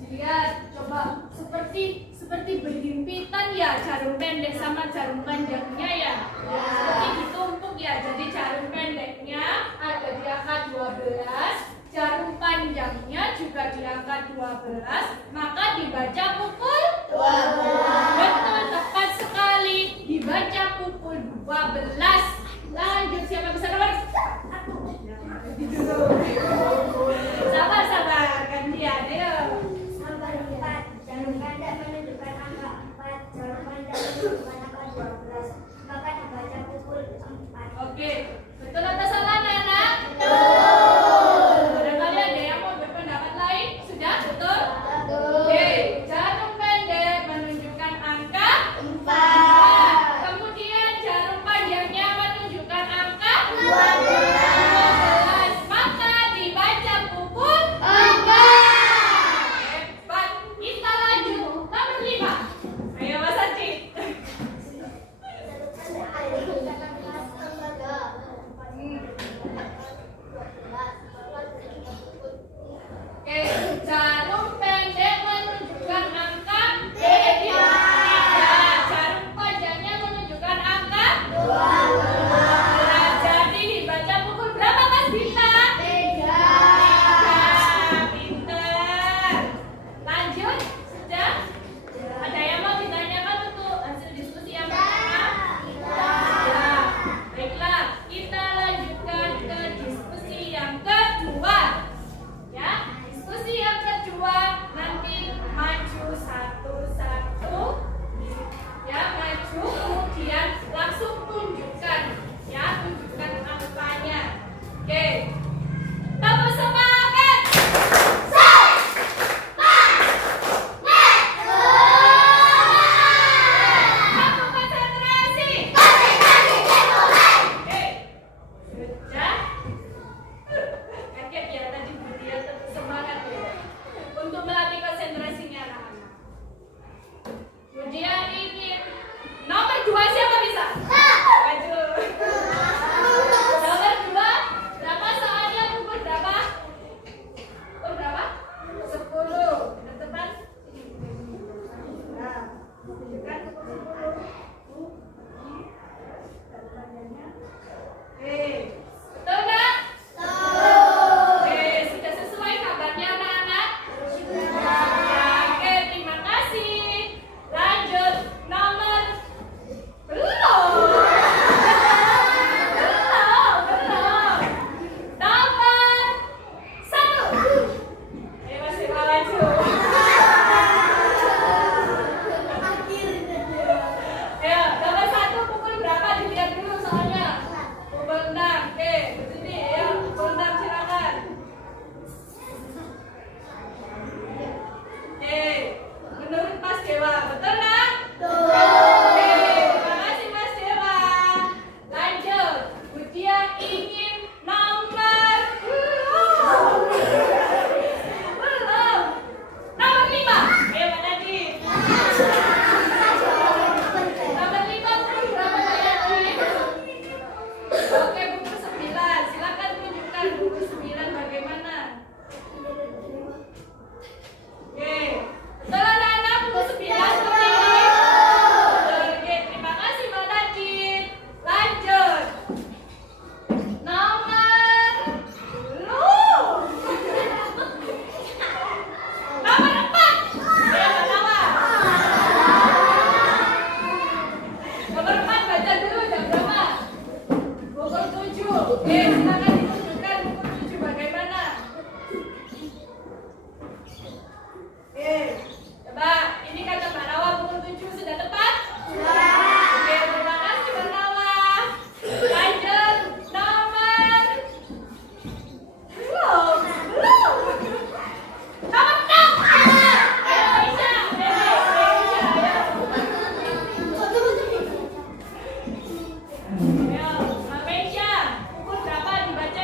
dilihat coba seperti berhimpitan ya jarum pendek sama jarum panjangnya ya. Seperti ditumpuk ya. Jadi jarum pendeknya ada di angka 12, jarum panjangnya juga di angka 12, maka dibaca pukul 12. Betul, tepat sekali. Dibaca pukul 12. Lanjut, siapa bisa nomor? Sabar, gantian, ayo. Nomor 4, jarum pendek menunjukkan angka 4, jarum panjang menunjukkan angka 12. Maka dibaca pukul 4. Oke, betul atau salah anak-anak? Betul. Barangkali ada yang mau berpendapat lain? Sudah betul? Oke, jarum pendek menunjukkan angka 4. Kemudian jarum panjangnya menunjukkan angka 12. Maka dibaca pukul 4. Hebat. Kita lanjut nomor 5. Ayo Mas Haji. Oke, jarum pendek menunjukkan angka 3. Jarum panjangnya menunjukkan angka 12. Jadi dibaca pukul berapa Mas Bita? 3. Pinter. Lanjut, sudah? Ada yang mau ditanyakan untuk hasil diskusi yang pertama? Ya. Baiklah, kita lanjutkan ke diskusi yang kedua. Ya, diskusi yang kedua nanti maju satu-satu. Ya, maju kemudian langsung tunjukkan. Ya, tunjukkan angkanya. Oke. Tepuk semangat. Satu konsentrasi. Oke. Sudah. Kaget ya tadi dia tetap semangat ya. Untuk melatih konsentrasinya anak-anak. Kemudian ingin nomor 2 siapa bisa? Maju. Nomor 2 berapa soalnya pukul berapa? Pukul berapa? 10. Benar teman? Nah, tunjukkan pukul 10. Oke, betul nggak? Oke, sudah sesuai kabarnya anak-anak? Sudah. Oke, terima kasih. Lanjut nomor belum. Nomor 1. Ayo masih maju. Ayo, nomor 1 pukul berapa? Dilihat dulu soalnya. Pukul 6. Oke, berdiri. Ayo, pukul 6 silakan. Oke, menurut Mas Dewa, betul nggak? Oke, terima kasih Mas Dewa. Lanjut, Budia ingin nomor belum. Nomor 5. Ayo Pak Nadiem. Nomor 5 pukul berapa Pak Nadiem? Oke, pukul 9. Silakan tunjukkan pukul 9 bagaimana. Oke, betul anak-anak pukul 9 seperti ini. Oke, terima kasih Mbak Najib. Lanjut. Nomor belum. Nomor 4. Ayo Mbak Nawa. Nomor 4 baca dulu jam berapa? Pukul 7. Oke, silakan ditunjukkan pukul 7 bagaimana. Oke, coba ini kata Mbak Nawa pukul 7 sudah tepat? Oke, terima kasih Mbak Nawa. Lanjut, nomor belum. Nomor 6. Ayo Aisyah, ayo. Ayo, Mbak Meisha, pukul berapa dibaca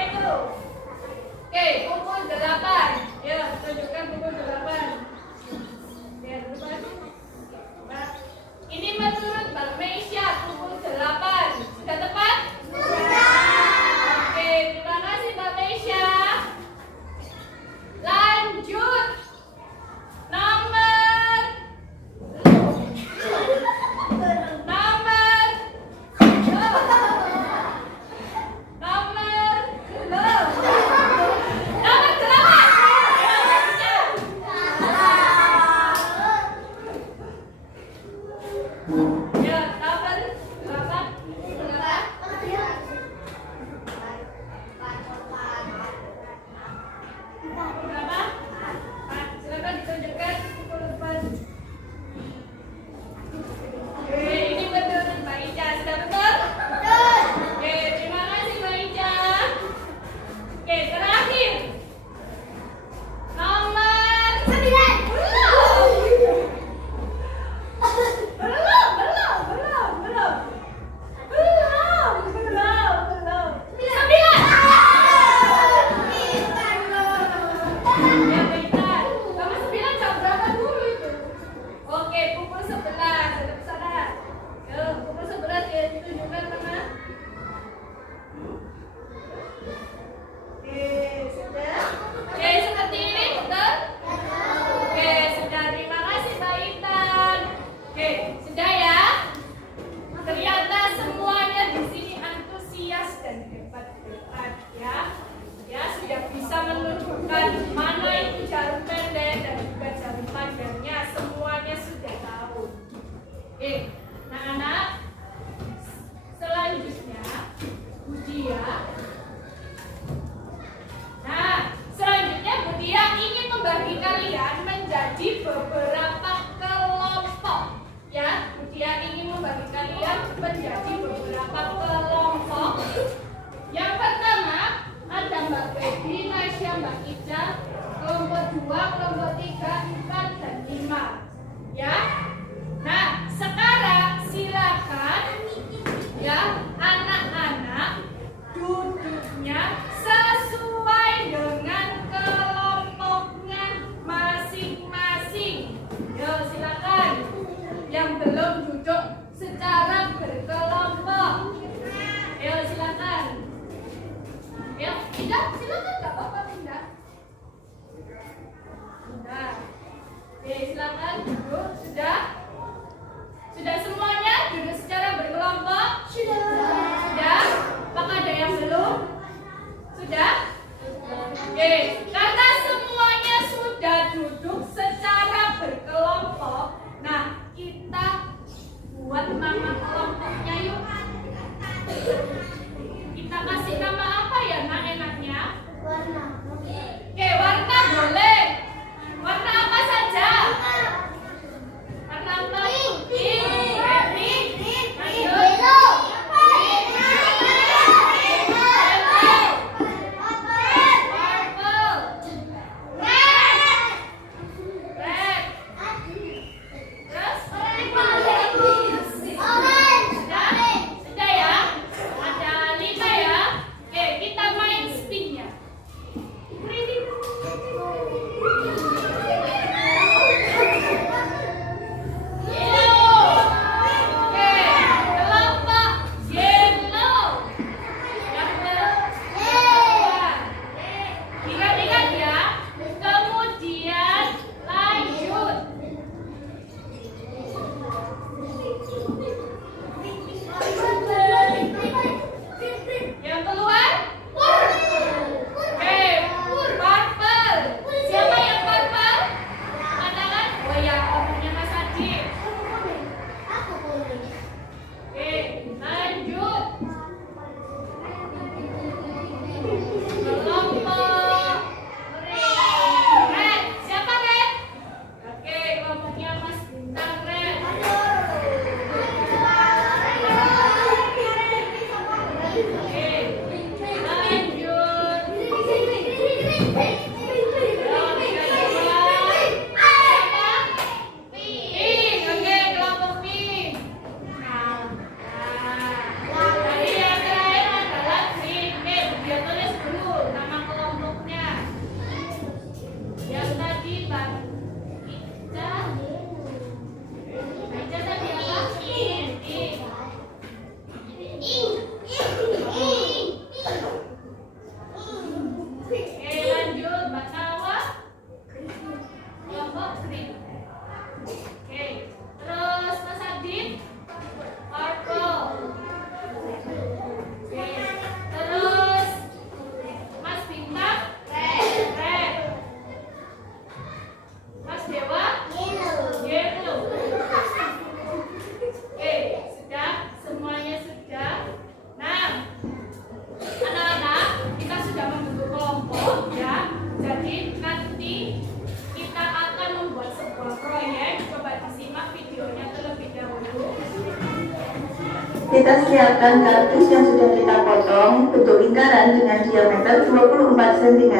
Kita siapkan kardus yang sudah kita potong bentuk lingkaran dengan diameter 24 cm.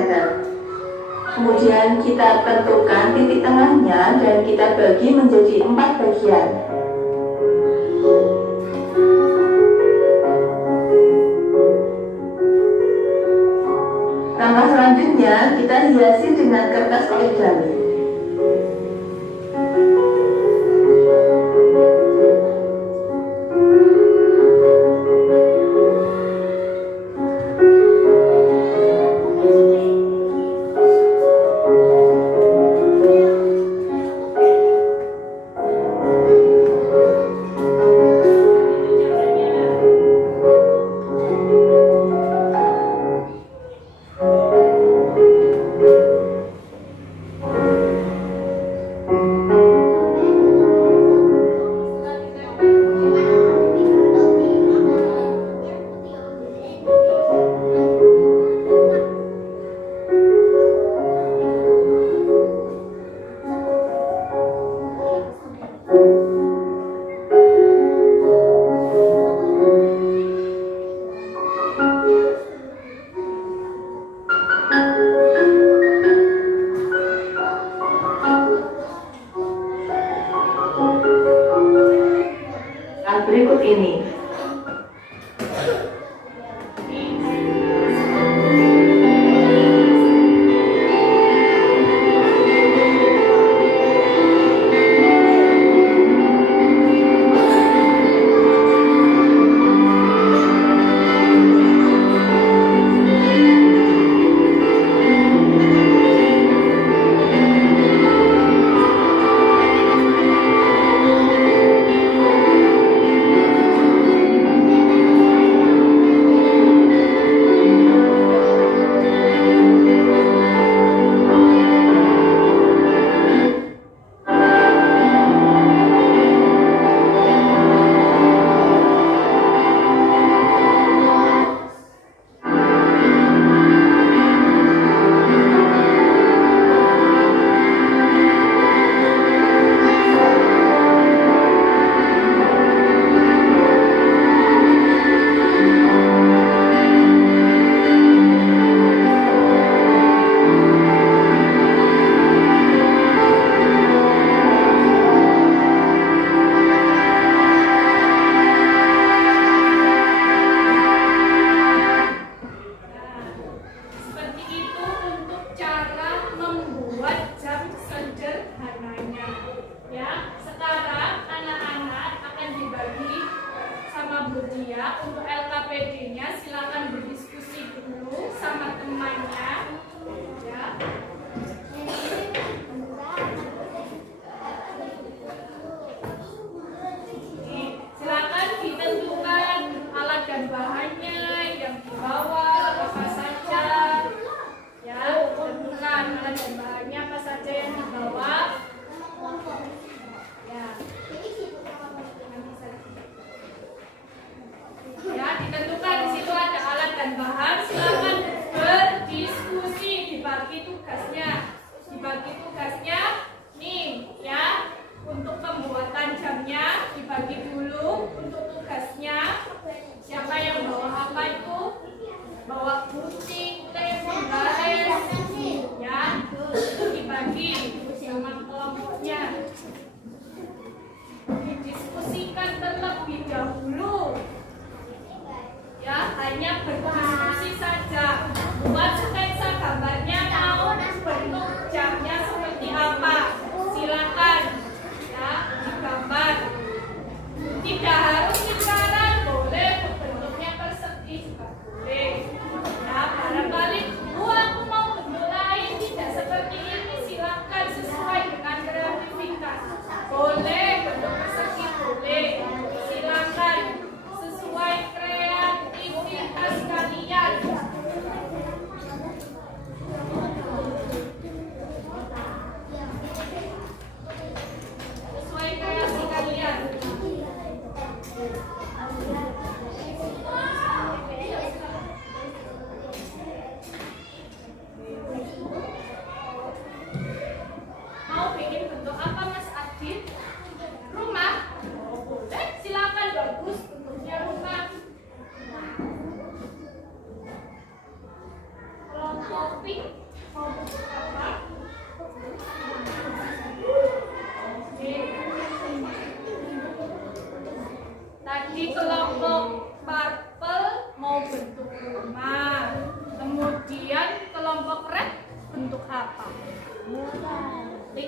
Kemudian kita tentukan titik tengahnya dan kita bagi menjadi 4 bagian. Langkah selanjutnya kita hiasi dengan kertas origami.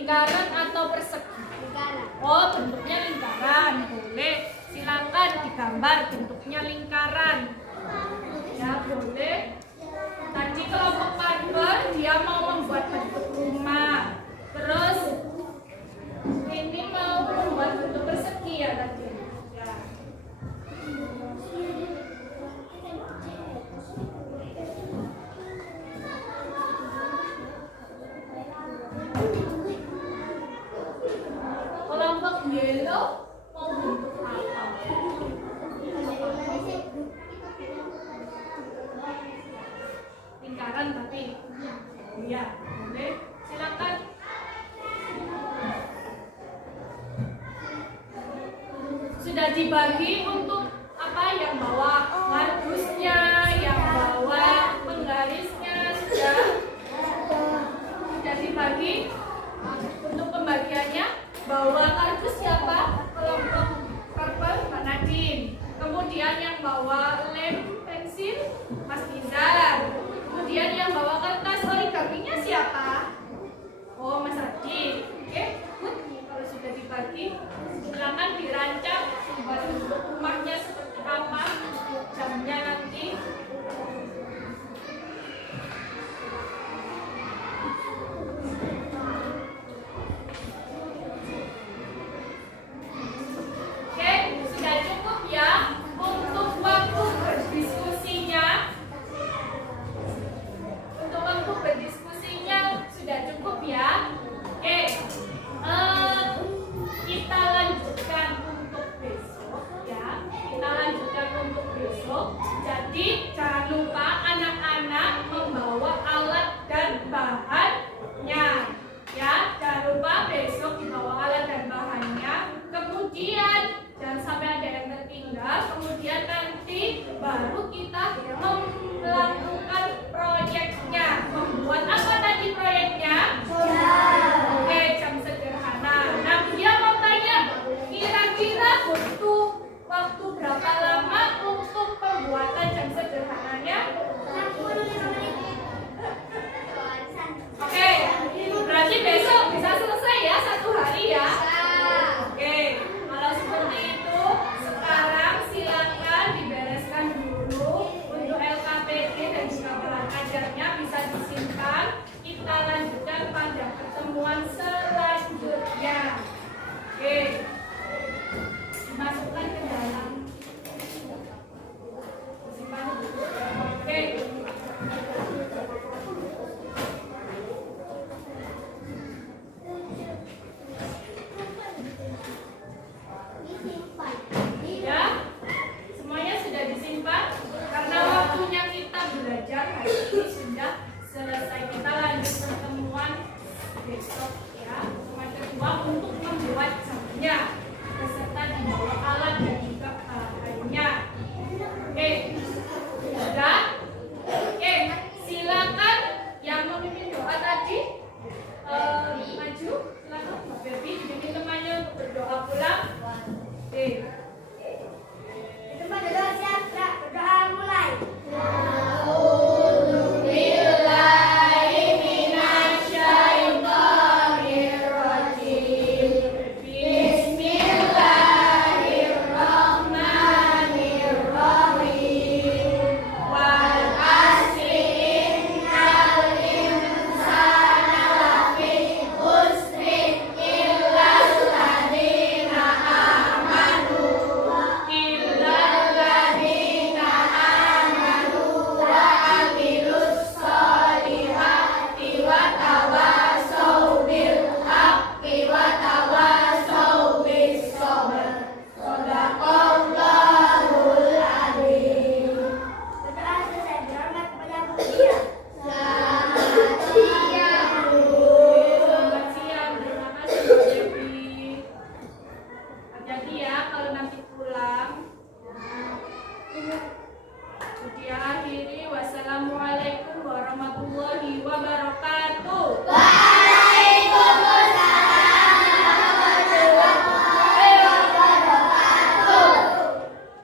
Lingkaran atau persegi? Lingkaran. Oh, bentuknya lingkaran. Boleh. Silakan digambar bentuknya lingkaran. Ya, boleh. Tadi kelompok Parker dia mau membuat bentuk rumah. Terus ini mau membuat bentuk persegi ya tadi. Ya. Kelompok yellow mau bentuk apa? Lingkaran tapi iya, boleh. Silakan. Sudah dibagi untuk